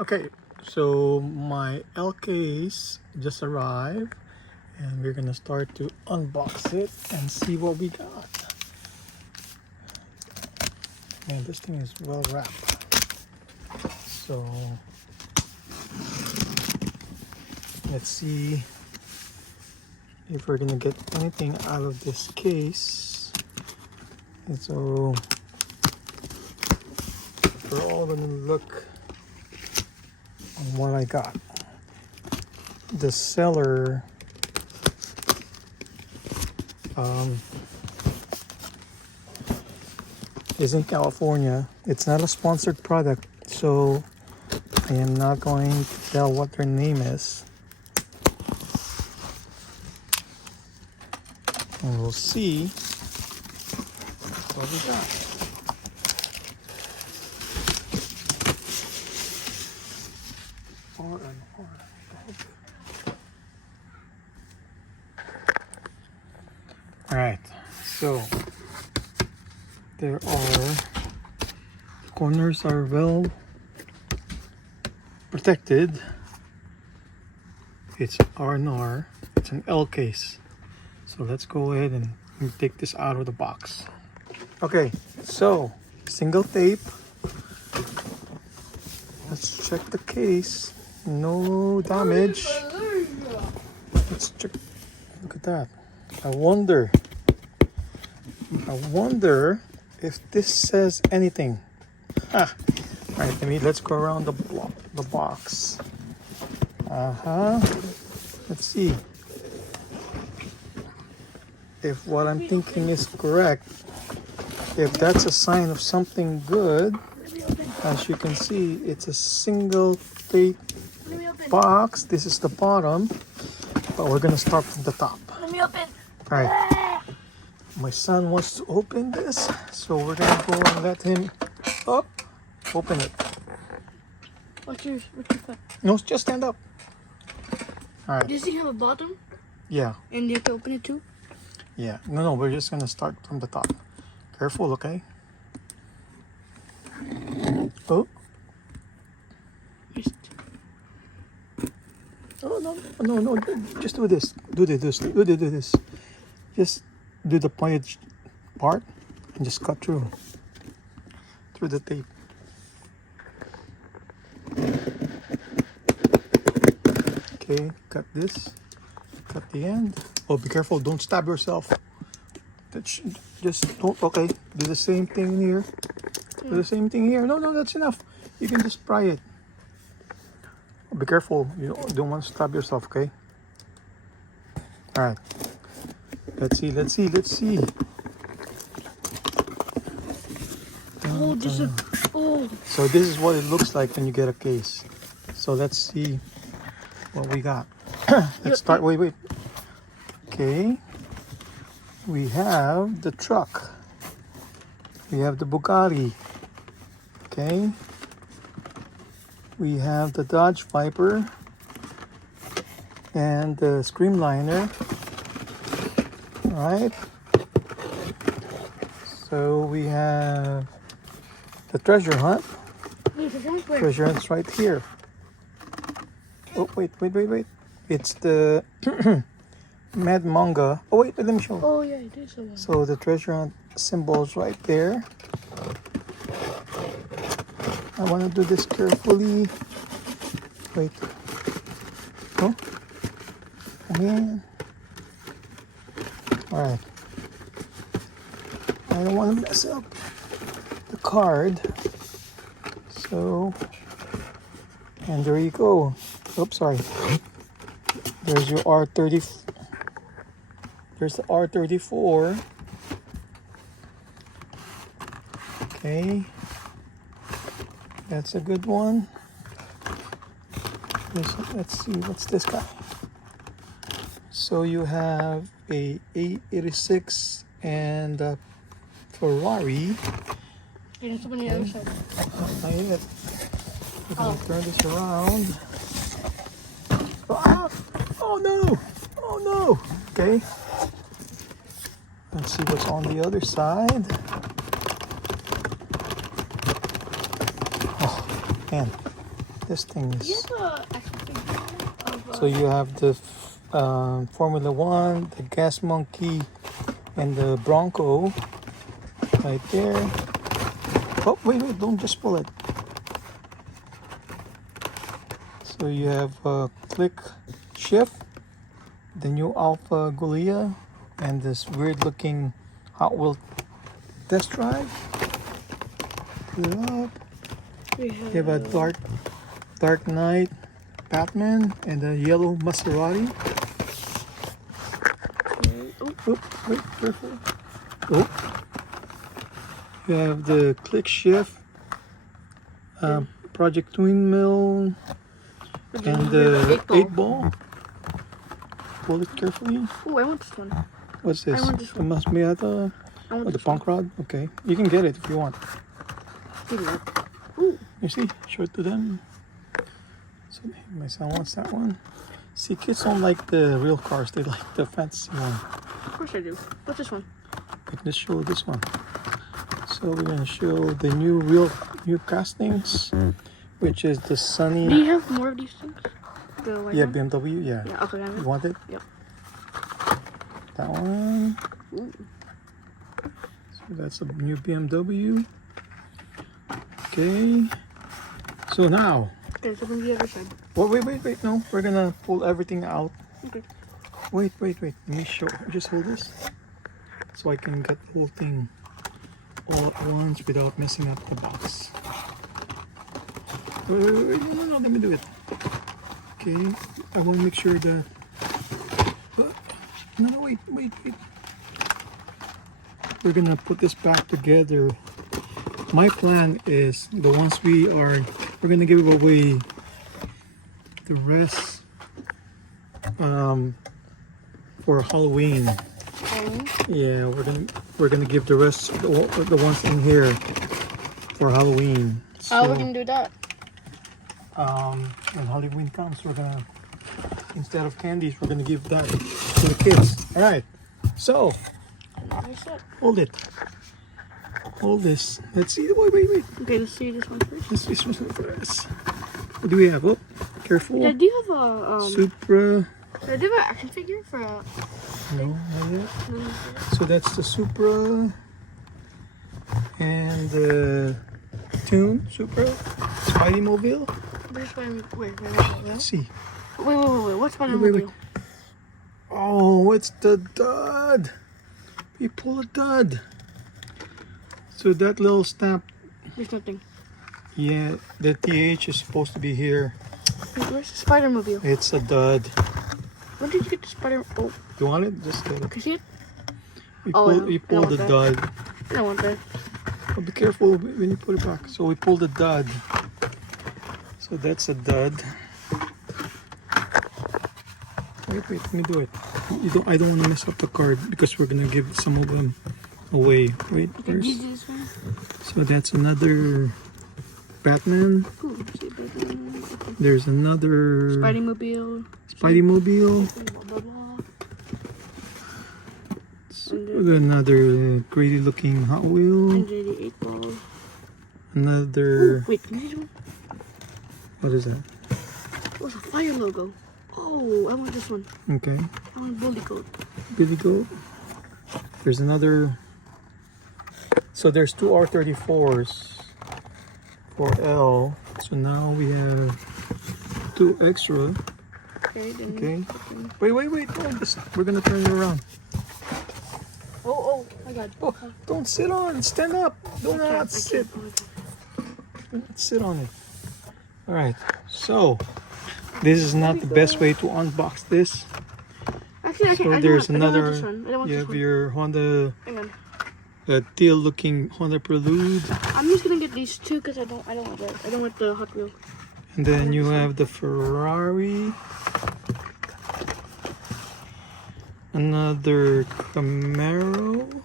Okay, so my L case just arrived and we're gonna start to unbox it and see what we got. Man, this thing is well wrapped. So let's see if we're gonna get anything out of this case. And so we're all gonna look on what I got. The seller is in California. It's not a sponsored product, so I am not going to tell what their name is. And we'll see what we got. All right, so there are corners are well protected. It's R&R. It's an L case. So let's go ahead and take this out of the box. Okay, so single tape. Let's check the case. No damage. Let's check. Look at that. I wonder if this says anything. All right, let's go around the box. Let's see if what I'm thinking is correct. If that's a sign of something good. As you can see, it's a single tape box. This is the bottom, but we're gonna start from the top. Let me open. All right. My son wants to open this, so we're gonna go and let him open it. What's your foot? No, just stand up. All right. Does he have a bottom? Yeah. And you have to open it too? Yeah. No, we're just gonna start from the top. Careful, okay? Oh. Oh no! Just do this. Do this. Just do the pointed part and just cut through the tape. Okay, cut this. Cut the end. Oh, be careful! Don't stab yourself. Just don't. Okay, do the same thing here. Do the same thing here. No, that's enough. You can just pry it. Be careful, you don't want to stab yourself, okay? All right. Let's see. Oh, this is So this is what it looks like when you get a case. So let's see what we got. Let's start. Wait. Okay. We have the truck. We have the Bugatti. Okay. We have the Dodge Viper and the Screamliner. All right. So we have the Treasure Hunt. Treasure Hunt's right here. Oh, wait. It's the Mad Manga. Oh, wait, let me show. Oh, yeah, it is. So the Treasure Hunt symbol's right there. I want to do this carefully. Wait. Oh. Man. All right. I don't want to mess up the card. So, and there you go. Oops, sorry. There's your R30. There's the R34. Okay. That's a good one. Let's see, what's this guy? So you have a 886 and a Ferrari. Yeah, it's on the other side. Not yet. We're gonna turn this around. Oh no! Okay. Let's see what's on the other side. Man, this thing You is. have a action figure of So you have the Formula One, the Gas Monkey, and the Bronco right there. Oh, wait, don't just pull it. So you have Click Shift, the new Alpha Giulia, and this weird looking Hot Wheel Test Drive. Put it up. we You have a Dark Knight Batman and a yellow Maserati. Oh, wait, careful. Oh. You have the Click Shift, Project Windmill, and the 8-ball. Pull it carefully. Oh, I want this one. What's this? I want this The Masmiata? I want Oh, the this one. punk rod? Okay. You can get it if you want. Give me that. Ooh. You see? Show it to them. So my son wants that one. See, kids don't like the real cars. They like the fancy one. Of course I do. What's this one? Let's show this one. So we're gonna show the new castings, which is the Do Sunny. you have more of these things? The white Yeah, one? BMW. Yeah. Yeah, okay, I have You it. want it? Yep. That one. Ooh. So that's a new BMW. Okay. So now, Okay, so from the other side. well, wait. No, we're gonna pull everything out. Okay. Wait. Let me show. Just hold this, so I can get the whole thing all at once without messing up the box. Wait. No. Let me do it. Okay. I want to make sure that. No. Wait. We're gonna put this back together. My plan is we're gonna give away the rest for Halloween. Yeah, we're gonna give the rest the ones in here for Halloween. How are we gonna do that? When Halloween comes, we're gonna, instead of candies, we're gonna give that to the kids. All right. So hold it. Hold this. Let's see. Wait. Okay, let's see this one first. This one first. What do we have? Oh, careful. Yeah, do you have a Supra. do you have an action figure for a? No, not yet. No. So that's the Supra and the Tune Supra Spidey Mobile. Where's my wait. Let's see. Wait. What's my Wait. mobile? Oh, it's the dud. We pull a dud. So that little stamp, There's nothing. yeah, the TH is supposed to be here. Wait, where's the spider mobile? It's a dud. When did you get the spider? Oh, You want it? Just get it. can you see it? We Oh, pull, no, we I pull don't the want dud. I don't want that. But be careful when you put it back. So we pull the dud. So that's a dud. Wait, let me do it. I don't want to mess up the card because we're gonna give some of them away. Wait, Okay, first. use this one. So that's another Batman. Ooh, see, okay. There's another Spidey mobile. Spidey Mobile. Blah, blah, blah. Another greedy looking Hot Wheel. And the 8-ball. Another. Ooh, wait, can you see this one? What is that? Oh, it's a fire logo. Oh, I want this one. Okay. I want Bully Goat. Billy Goat. There's another. So there's two R34s for L. So now we have two extra. Okay, then. Okay. Wait. We're gonna turn it around. Oh, my God. Oh, don't sit on it. Stand up. Do not sit. Oh, okay. Do not sit on it. All right. So this is not the best way to unbox this. Actually, So I there's don't want another. this one. I don't want You this have one. your Honda, Hang on. teal-looking Honda Prelude, I'm just gonna get these two because I don't want that. I don't want the Hot Wheel. and then you have the Ferrari, another Camaro.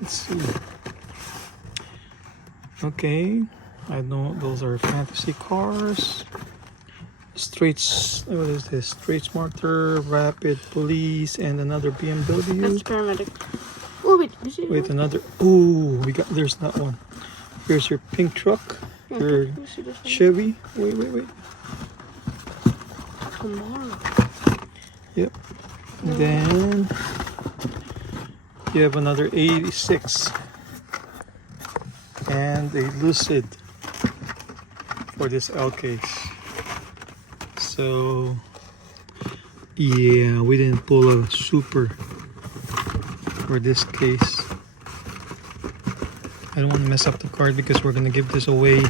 Let's see. Okay, I know those are fantasy cars. Streets, what is this? Street Smarter, Rapid Police, and another BMW. That's paramedic. Oh wait, you see? Wait, another. Ooh, there's that one. Here's your pink truck. Your Let me see this one. Chevy. Wait. Tomorrow. Yep. And then you have another 86 and a Lucid for this L case. So yeah, we didn't pull a super for this case. I don't want to mess up the card because we're gonna give this away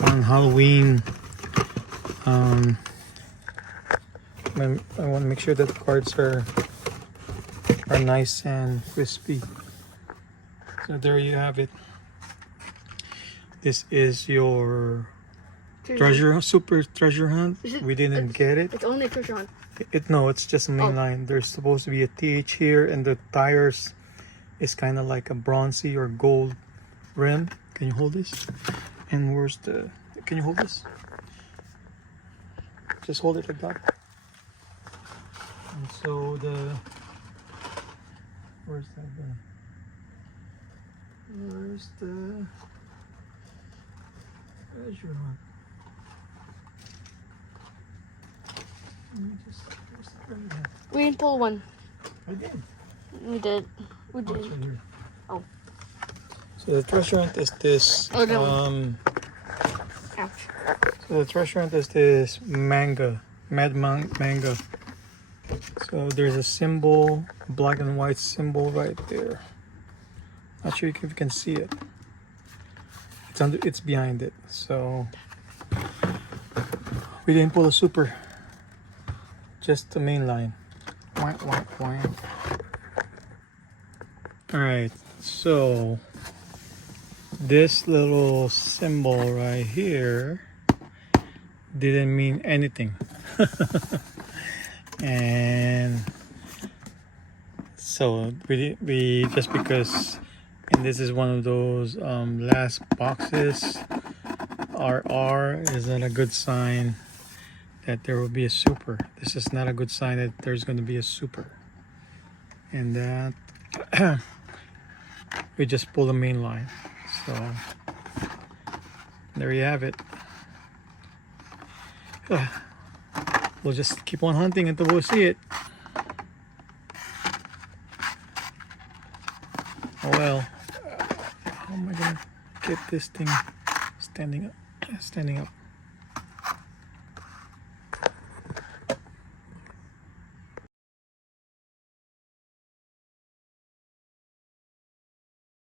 on Halloween. I want to make sure that the cards are nice and crispy. So there you have it. This is your super treasure hunt. We didn't get it. It's only a treasure hunt. No, it's just a main line. There's supposed to be a TH here, and the tires is kind of like a bronzy or gold rim. Can you hold this? And where's the? Can you hold this? Just hold it like that. And so where's that? Where's the treasure hunt? Where's the treasure hunt? We didn't pull one. I did. We did. We It's did. right here. Oh. So the treasure hunt is this. Oh, no. Ouch. So the treasure hunt is this manga. So there's a symbol, black and white symbol right there. Not sure if you can see it. It's behind it. So we didn't pull a super, just the main line. All right, so this little symbol right here didn't mean anything. And so we just because, and this is one of those last boxes, RR is not a good sign that there will be a super. This is not a good sign that there's going to be a super. And that we just pull the main line. So there you have it. We'll just keep on hunting until we see it. Oh well. How am I gonna get this thing standing up?